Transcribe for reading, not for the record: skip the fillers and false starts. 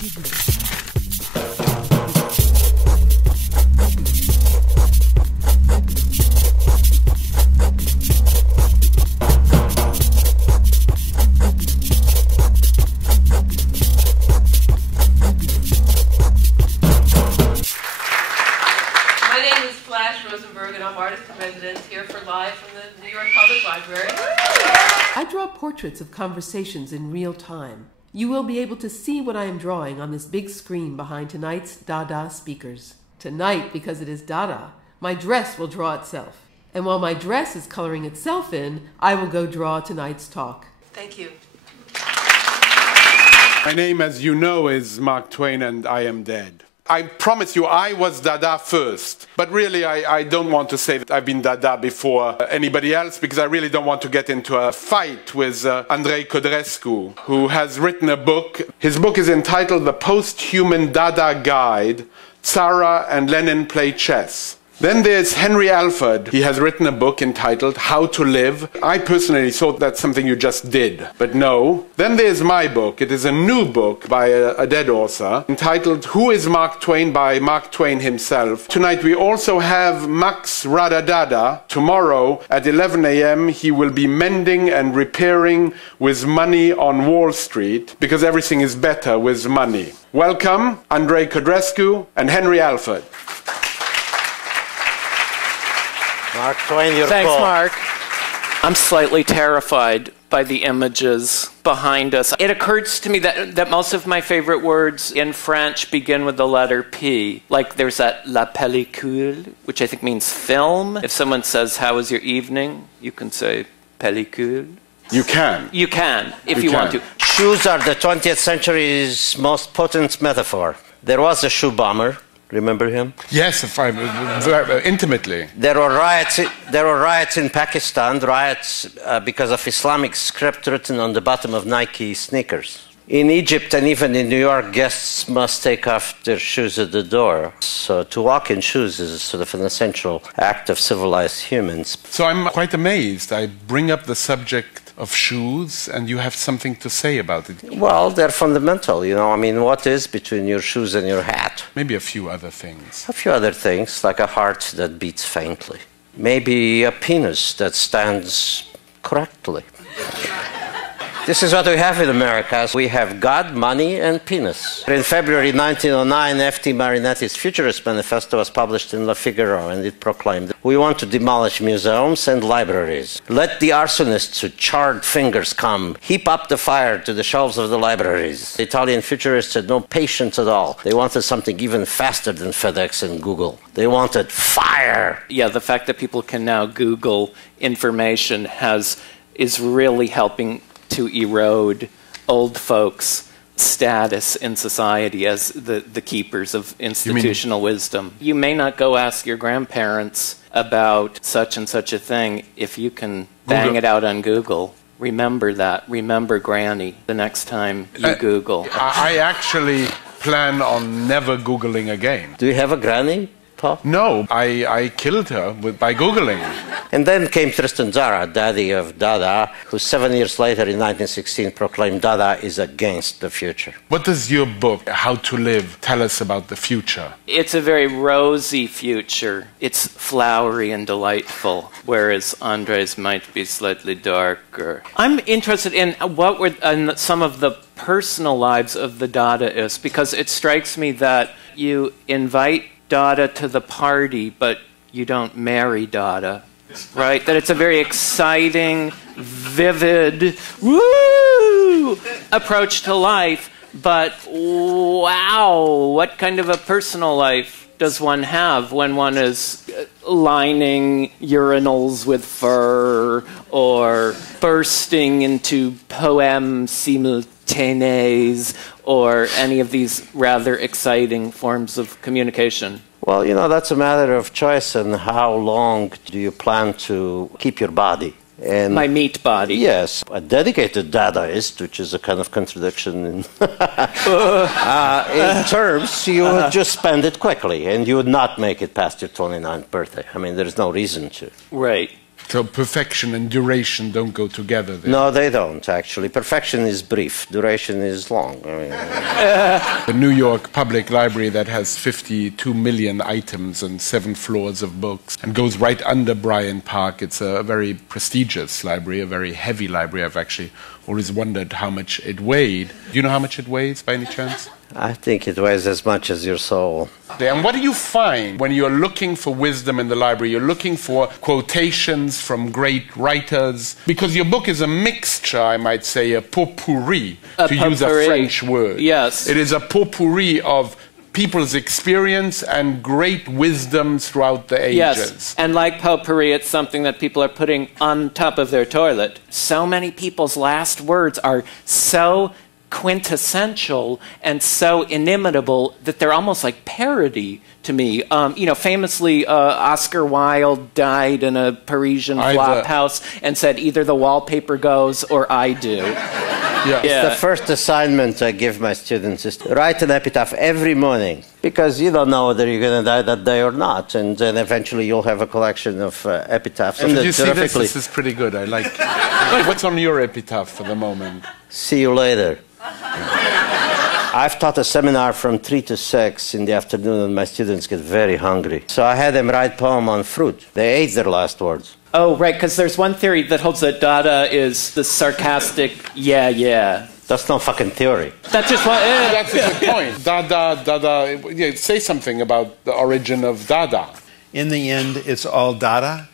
Flash Rosenberg, and I'm artist-in-residence here for Live from the New York Public Library. I draw portraits of conversations in real time. You will be able to see what I am drawing on this big screen behind tonight's Dada speakers. Tonight, because it is Dada, my dress will draw itself. And while my dress is coloring itself in, I will go draw tonight's talk. Thank you. My name, as you know, is Mark Twain, and I am dead. I promise you, I was Dada first. But really, I don't want to say that I've been Dada before anybody else, because I really don't want to get into a fight with Andrei Codrescu, who has written a book. His book is entitled The Posthuman Dada Guide, Tzara and Lenin Play Chess. Then there's Henry Alford. He has written a book entitled How to Live. I personally thought that's something you just did, but no. Then there's my book. It is a new book by a dead author entitled Who is Mark Twain by Mark Twain himself. Tonight we also have Max Rada. Tomorrow at 11 a.m. he will be mending and repairing with money on Wall Street, because everything is better with money. Welcome, Andrei Codrescu and Henry Alford. Mark Twain, your Thanks, call. Mark. I'm slightly terrified by the images behind us. It occurs to me that most of my favorite words in French begin with the letter P. Like there's that la pellicule, which I think means film. If someone says, how was your evening? You can say pellicule. You can. You can, if you want to. Shoes are the 20th century's most potent metaphor. There was a shoe bomber. Remember him? Yes, intimately. There were riots in Pakistan, riots because of Islamic script written on the bottom of Nike sneakers. In Egypt and even in New York, guests must take off their shoes at the door. So to walk in shoes is sort of an essential act of civilized humans. So I'm quite amazed. I bring up the subject of shoes, and you have something to say about it. Well, they're fundamental, you know. I mean, what is between your shoes and your hat? Maybe a few other things. A few other things, like a heart that beats faintly. Maybe a penis that stands correctly. This is what we have in America. We have God, money, and penis. In February 1909, F.T. Marinetti's Futurist Manifesto was published in Le Figaro, and it proclaimed, we want to demolish museums and libraries. Let the arsonists with charred fingers come. Heap up the fire to the shelves of the libraries. The Italian futurists had no patience at all. They wanted something even faster than FedEx and Google. They wanted fire. Yeah, the fact that people can now Google information is really helping to erode old folks' status in society as the keepers of institutional wisdom. You may not go ask your grandparents about such and such a thing if you can bang it out on Google. Remember that. Remember Granny the next time you Google. I actually plan on never Googling again. Do you have a granny, Paul? No, I killed her by Googling. And then came Tristan Tzara, daddy of Dada, who 7 years later in 1916 proclaimed Dada is against the future. What does your book, How to Live, tell us about the future? It's a very rosy future. It's flowery and delightful, whereas Andrei's might be slightly darker. I'm interested in what were some of the personal lives of the Dadaists, because it strikes me that you invite Dada to the party, but you don't marry Dada. Right? That it's a very exciting, vivid, woo, approach to life, but wow, what kind of a personal life does one have when one is lining urinals with fur or bursting into poems simultanees or any of these rather exciting forms of communication? Well, you know, that's a matter of choice and how long do you plan to keep your body. And my meat body. Yes. A dedicated Dadaist, which is a kind of contradiction in terms, you would just spend it quickly and you would not make it past your 29th birthday. I mean, there's no reason to. Right. So perfection and duration don't go together then. No, they don't, actually. Perfection is brief. Duration is long. I mean, The New York Public Library that has 52 million items and 7 floors of books and goes right under Bryant Park. It's a very prestigious library, a very heavy library. I've actually always wondered how much it weighed. Do you know how much it weighs by any chance? I think it weighs as much as your soul. And what do you find when you're looking for wisdom in the library? You're looking for quotations from great writers, because your book is a mixture, I might say, a potpourri, to use a French word. Yes. It is a potpourri of people's experience and great wisdoms throughout the ages. Yes, and like potpourri, it's something that people are putting on top of their toilet. So many people's last words are so quintessential and so inimitable that they're almost like parody to me. You know, famously, Oscar Wilde died in a Parisian flop house and said, either the wallpaper goes or I do. Yeah. It's the first assignment I give my students is to write an epitaph every morning, because you don't know whether you're going to die that day or not, and then eventually you'll have a collection of epitaphs. Did you see this? This is pretty good. I like it. What's on your epitaph for the moment? See you later. I've taught a seminar from 3 to 6 in the afternoon, and my students get very hungry. So I had them write poem on fruit. They ate their last words. Oh, right, because there's one theory that holds that Dada is the sarcastic, yeah, yeah. That's no fucking theory. That's just what... That's a good point. Dada, yeah, say something about the origin of Dada. In the end, it's all Dada.